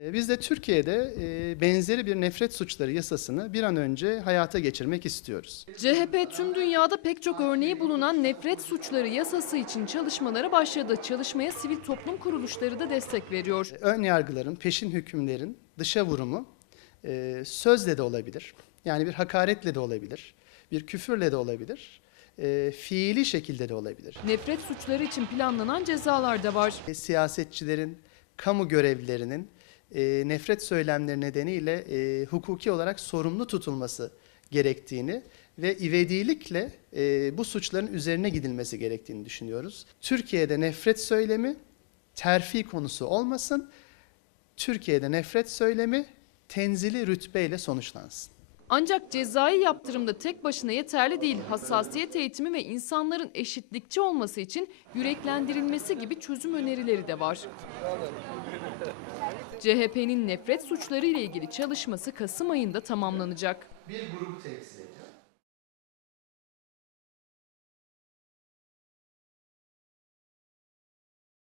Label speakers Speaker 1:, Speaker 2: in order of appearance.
Speaker 1: E, Biz de Türkiye'de e, benzeri bir nefret suçları yasasını bir an önce hayata geçirmek istiyoruz.
Speaker 2: CHP tüm dünyada pek çok örneği bulunan nefret suçları yasası için çalışmalara başladı. Çalışmaya sivil toplum kuruluşları da destek veriyor.
Speaker 1: Ön yargıların, peşin hükümlerin dışa vurumu e, sözle de olabilir. Yani bir hakaretle de olabilir, bir küfürle de olabilir, e, fiili şekilde de olabilir.
Speaker 2: Nefret suçları için planlanan cezalar da var.
Speaker 1: E, Siyasetçilerin, kamu görevlilerinin e, nefret söylemleri nedeniyle e, hukuki olarak sorumlu tutulması gerektiğini ve ivedilikle e, bu suçların üzerine gidilmesi gerektiğini düşünüyoruz. Türkiye'de nefret söylemi terfi konusu olmasın. Türkiye'de nefret söylemi tenzili rütbeyle sonuçlansın.
Speaker 2: Ancak cezai yaptırımda tek başına yeterli değil. Hassasiyet eğitimi ve insanların eşitlikçi olması için yüreklendirilmesi gibi çözüm önerileri de var. CHP'nin nefret suçları ile ilgili çalışması Kasım ayında tamamlanacak.
Speaker 1: Bir grubu temsil ediyor.